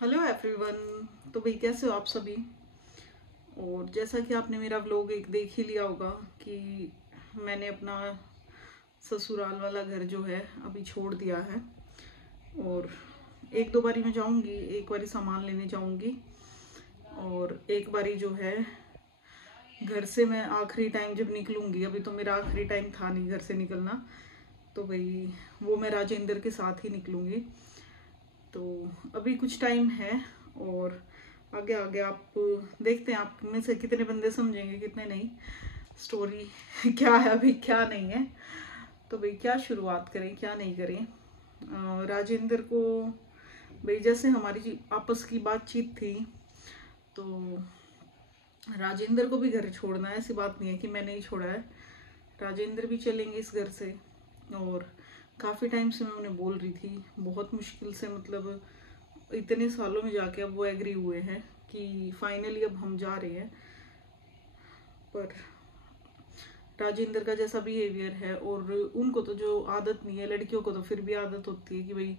Hello everyone. तो भाई कैसे हो आप सभी। और जैसा कि आपने मेरा व्लॉग एक देख ही लिया होगा कि मैंने अपना ससुराल वाला घर जो है अभी छोड़ दिया है। और एक दो बारी मैं जाऊंगी, एक बारी सामान लेने जाऊंगी और एक बारी जो है घर से मैं आखिरी टाइम जब निकलूंगी, अभी तो मेरा आखिरी टाइम था नहीं घर से निकलना, तो भाई वो मैं राजेंद्र के साथ ही निकलूंगी। तो अभी कुछ टाइम है और आगे आगे आप देखते हैं आप में से कितने बंदे समझेंगे कितने नहीं स्टोरी क्या है अभी क्या नहीं है। तो भाई क्या शुरुआत करें क्या नहीं करें। राजेंद्र को भाई जैसे हमारी आपस की बातचीत थी, तो राजेंद्र को भी घर छोड़ना है, ऐसी बात नहीं है कि मैंने ही छोड़ा है। राजेंद्र भी चलेंगे इस घर से। और काफ़ी टाइम से मैं उन्हें बोल रही थी, बहुत मुश्किल से, मतलब इतने सालों में जाके अब वो एग्री हुए हैं कि फाइनली अब हम जा रहे हैं। पर राजेंद्र का जैसा बिहेवियर है, और उनको तो जो आदत नहीं है, लड़कियों को तो फिर भी आदत होती है कि भाई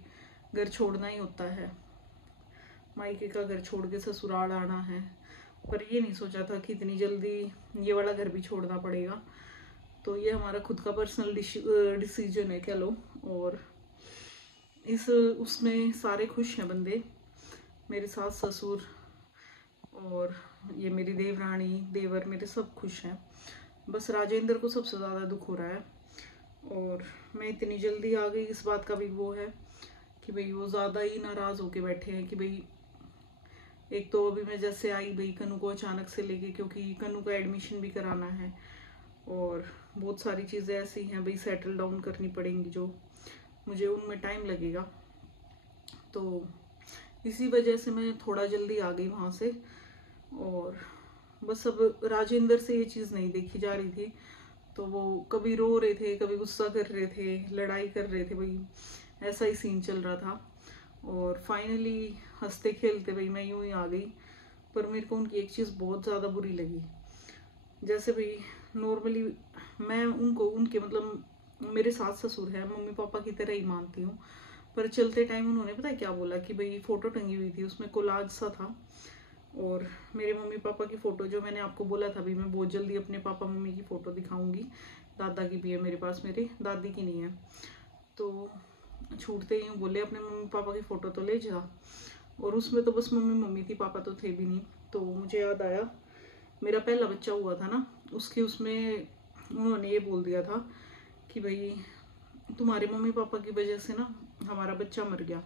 घर छोड़ना ही होता है, मायके का घर छोड़ के ससुराल आना है। पर ये नहीं सोचा था कि इतनी जल्दी ये वाला घर भी छोड़ना पड़ेगा। तो ये हमारा खुद का पर्सनल डिसीजन है कह लो। और इस उसमें सारे खुश हैं बंदे, मेरे सास ससुर और ये मेरी देवरानी देवर, मेरे सब खुश हैं। बस राजेंद्र को सबसे ज़्यादा दुख हो रहा है। और मैं इतनी जल्दी आ गई इस बात का भी वो है कि भाई वो ज़्यादा ही नाराज़ होके बैठे हैं कि भाई एक तो अभी मैं जैसे आई भाई कनु को अचानक से लेके, क्योंकि कनु का एडमिशन भी कराना है और बहुत सारी चीज़ें ऐसी हैं भाई सेटल डाउन करनी पड़ेंगी जो मुझे उनमें टाइम लगेगा। तो इसी वजह से मैं थोड़ा जल्दी आ गई वहाँ से। और बस अब राजेंद्र से ये चीज़ नहीं देखी जा रही थी, तो वो कभी रो रहे थे, कभी गुस्सा कर रहे थे, लड़ाई कर रहे थे, भाई ऐसा ही सीन चल रहा था। और फाइनली हंसते खेलते भाई मैं यूं ही आ गई। पर मेरे को उनकी एक चीज़ बहुत ज़्यादा बुरी लगी। जैसे भाई नॉर्मली मैं उनको उनके मतलब मेरे सास ससुर है, मम्मी पापा की तरह ही मानती हूँ। पर चलते टाइम उन्होंने पता है क्या बोला कि भाई फोटो टंगी हुई थी, उसमें कोलाज सा था और मेरे मम्मी पापा की फ़ोटो, जो मैंने आपको बोला था भी मैं बहुत जल्दी अपने पापा मम्मी की फ़ोटो दिखाऊंगी, दादा की भी है मेरे पास, मेरे दादी की नहीं है। तो छूटते ही बोले अपने मम्मी पापा की फ़ोटो तो ले जा। और उसमें तो बस मम्मी मम्मी थी, पापा तो थे भी नहीं। तो मुझे याद आया मेरा पहला बच्चा हुआ था ना, उसके उसमें उन्होंने ये बोल दिया था कि भाई तुम्हारे मम्मी पापा की वजह से ना हमारा बच्चा मर गया।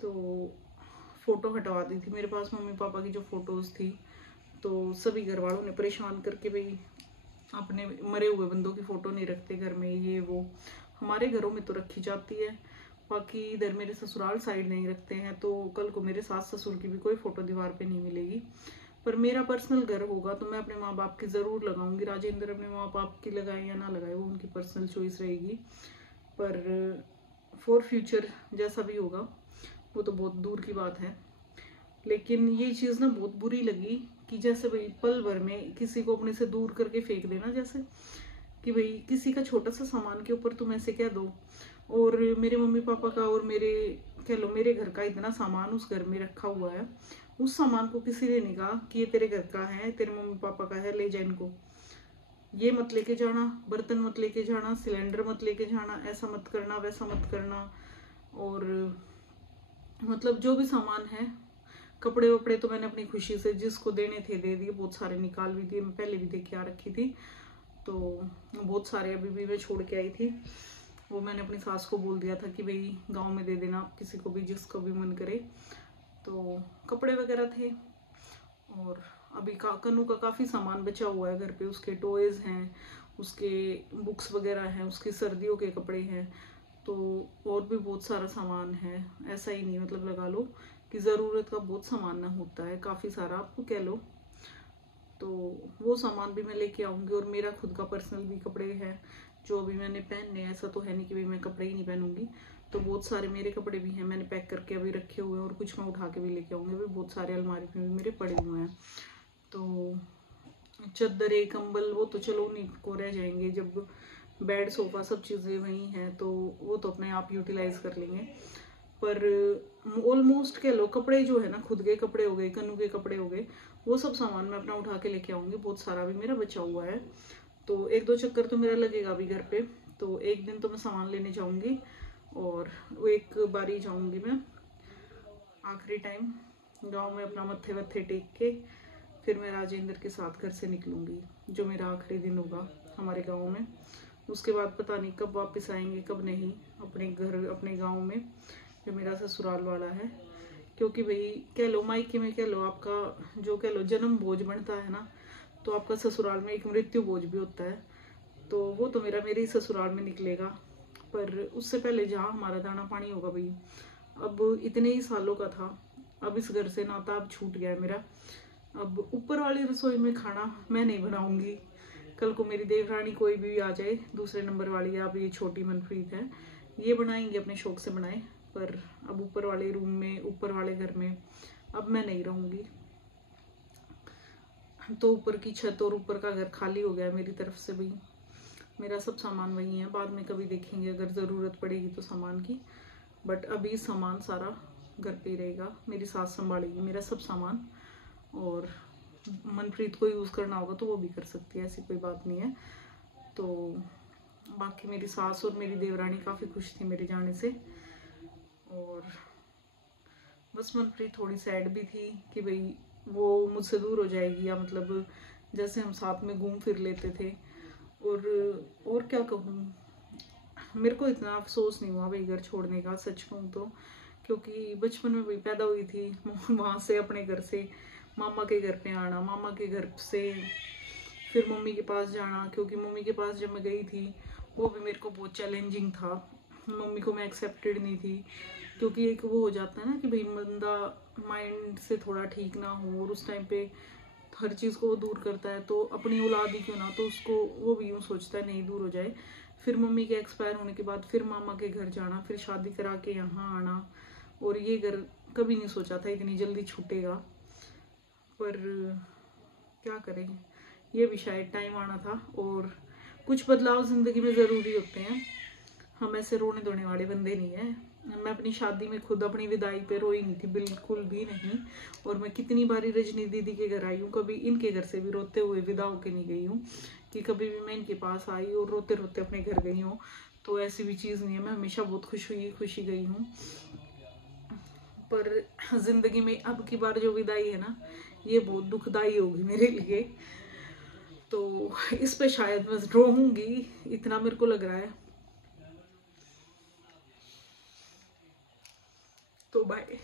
तो फ़ोटो हटवा दी थी मेरे पास मम्मी पापा की जो फ़ोटोज़ थी। तो सभी घर वालों ने परेशान करके भाई अपने मरे हुए बंदों की फ़ोटो नहीं रखते घर में, ये वो। हमारे घरों में तो रखी जाती है, बाकी इधर मेरे ससुराल साइड नहीं रखते हैं। तो कल को मेरे सास ससुर की भी कोई फ़ोटो दीवार पे नहीं मिलेगी। पर मेरा पर्सनल घर होगा तो मैं अपने माँ बाप की ज़रूर लगाऊंगी। राजेंद्र अपने माँ बाप की लगाए या ना लगाए वो उनकी पर्सनल चॉइस रहेगी। पर फॉर फ्यूचर जैसा भी होगा वो तो बहुत दूर की बात है। लेकिन ये चीज़ ना बहुत बुरी लगी कि जैसे भाई पल भर में किसी को अपने से दूर करके फेंक देना, जैसे कि भाई किसी का छोटा सा सामान के ऊपर तुम ऐसे कह दो। और मेरे मम्मी पापा का और मेरे कह लो मेरे घर का इतना सामान उस घर में रखा हुआ है, उस सामान को किसी ने नहीं कहा कि ये तेरे घर का है, तेरे मम्मी पापा का है, ले जा इनको, ये मत लेके जाना, बर्तन मत लेके जाना, सिलेंडर मत लेके जाना, ऐसा मत करना, वैसा मत करना। और मतलब जो भी सामान है, कपड़े वपड़े तो मैंने अपनी खुशी से जिसको देने थे दे दिए, बहुत सारे निकाल भी दिए, मैं पहले भी देख के आ रखी थी। तो बहुत सारे अभी भी मैं छोड़ के आई थी, वो मैंने अपनी सास को बोल दिया था कि भाई गांव में दे देना किसी को भी जिसको भी मन करे। तो कपड़े वगैरह थे। और अभी कन्नू का काफ़ी सामान बचा हुआ है घर पे, उसके टॉयज़ हैं, उसके बुक्स वगैरह हैं, उसके सर्दियों के कपड़े हैं। तो और भी बहुत सारा सामान है, ऐसा ही नहीं मतलब लगा लो कि ज़रूरत का बहुत सामान ना होता है, काफ़ी सारा आपको कह लो। तो वो सामान भी मैं लेके आऊँगी। और मेरा खुद का पर्सनल भी कपड़े हैं जो अभी मैंने पहनने, ऐसा तो है नहीं कि भाई मैं कपड़े ही नहीं पहनूंगी। तो बहुत सारे मेरे कपड़े भी हैं, मैंने पैक करके अभी रखे हुए हैं और कुछ मैं उठा के भी लेके आऊँगी। अभी बहुत सारे अलमारी में भी मेरे पड़े हुए हैं। तो चद्दरे कंबल वो तो चलो उन्हीं को रह जाएंगे, जब बेड सोफा सब चीज़ें वहीं हैं तो वो तो अपने आप यूटिलाइज कर लेंगे। पर ऑलमोस्ट कह लो कपड़े जो है ना, खुद के कपड़े हो गए, कन्नू के कपड़े हो गए, वो सब सामान मैं अपना उठा के लेके आऊँगी। बहुत सारा भी मेरा बचा हुआ है, तो 1-2 चक्कर तो मेरा लगेगा अभी घर पे। तो एक दिन तो मैं सामान लेने जाऊँगी और वो एक बारी जाऊँगी मैं आखिरी टाइम गांव में अपना मत्थे वत्थे टेक के, फिर मैं राजेंद्र के साथ घर से निकलूँगी, जो मेरा आखिरी दिन होगा हमारे गांव में। उसके बाद पता नहीं कब वापस आएंगे कब नहीं अपने घर, अपने गांव में जो मेरा ससुराल वाला है। क्योंकि भाई कह लो मायके में कह लो आपका जो कह लो जन्म बोझ बनता है ना, तो आपका ससुराल में एक मृत्यु बोझ भी होता है। तो वो तो मेरे ही ससुराल में निकलेगा, पर उससे पहले जहाँ हमारा दाना पानी होगा भाई, अब इतने ही सालों का था, अब इस घर से नाता अब छूट गया है मेरा। अब ऊपर वाली रसोई में खाना मैं नहीं बनाऊंगी। कल को मेरी देवरानी कोई भी आ जाए, दूसरे नंबर वाली, या अब ये छोटी मनप्रीत है, ये बनाएंगे अपने शौक से बनाए, पर अब ऊपर वाले रूम में, ऊपर वाले घर में अब मैं नहीं रहूंगी। तो ऊपर की छत और ऊपर का घर खाली हो गया मेरी तरफ से भी। मेरा सब सामान वही है, बाद में कभी देखेंगे अगर ज़रूरत पड़ेगी तो सामान की, बट अभी सामान सारा घर पे ही रहेगा। मेरी सास संभालेगी मेरा सब सामान, और मनप्रीत को यूज़ करना होगा तो वो भी कर सकती है, ऐसी कोई बात नहीं है। तो बाकी मेरी सास और मेरी देवरानी काफ़ी खुश थी मेरे जाने से, और बस मनप्रीत थोड़ी सैड भी थी कि भाई वो मुझसे दूर हो जाएगी, या मतलब जैसे हम साथ में घूम फिर लेते थे। और क्या कहूँ, मेरे को इतना अफसोस नहीं हुआ भाई घर छोड़ने का, सच कहूँ तो, क्योंकि बचपन में भाई पैदा हुई थी वहाँ से, अपने घर से मामा के घर पे आना, मामा के घर से फिर मम्मी के पास जाना। क्योंकि मम्मी के पास जब मैं गई थी वो भी मेरे को बहुत चैलेंजिंग था, मम्मी को मैं एक्सेप्टेड नहीं थी। क्योंकि एक वो हो जाता है ना कि भाई बंदा माइंड से थोड़ा ठीक ना हो, और उस टाइम पे हर चीज़ को वो दूर करता है, तो अपनी औलाद ही क्यों ना, तो उसको वो भी यूँ सोचता है नहीं दूर हो जाए। फिर मम्मी के एक्सपायर होने के बाद फिर मामा के घर जाना, फिर शादी करा के यहाँ आना, और ये घर कभी नहीं सोचा था इतनी जल्दी छूटेगा, पर क्या करें, ये भी शायद टाइम आना था। और कुछ बदलाव ज़िंदगी में ज़रूरी होते हैं, हम ऐसे रोने धोने वाले बंदे नहीं हैं। मैं अपनी शादी में खुद अपनी विदाई पे रोई नहीं थी, बिल्कुल भी नहीं। और मैं कितनी बारी रजनी दीदी के घर आई हूँ, कभी इनके घर से भी रोते हुए विदा होके नहीं गई हूँ, कि कभी भी मैं इनके पास आई और रोते रोते अपने घर गई हूँ। तो ऐसी भी चीज़ नहीं है, मैं हमेशा बहुत खुशी गई हूँ। पर ज़िंदगी में अब की बार जो विदाई है ना, ये बहुत दुखदाई होगी मेरे लिए। तो इस पे शायद मैं रोऊंगी, इतना मेरे को लग रहा है। तो बाय।